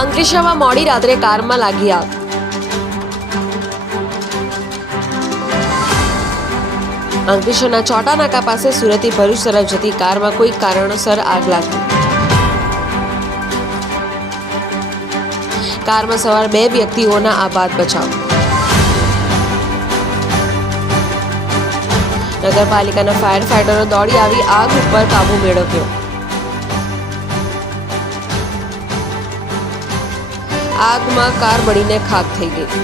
અંકલેશ્વરમાં મોડી રાત્રે કારમાં લાગી આગ. અંકલેશ્વરના ચોટા નાકા પાસે સુરતથી ભરૂચ તરફ જતી કારમાં કોઈ કારણોસર આગ લાગી. કારમાં સવાર 2 વ્યક્તિઓના આબાદ બચાવ. નગરપાલિકાના ફાયર ફાઈટરો દોડી આવી આગ ઉપર કાબુ મેળવ્યો. આગમાં કાર બળીને ખાખ થઈ ગઈ.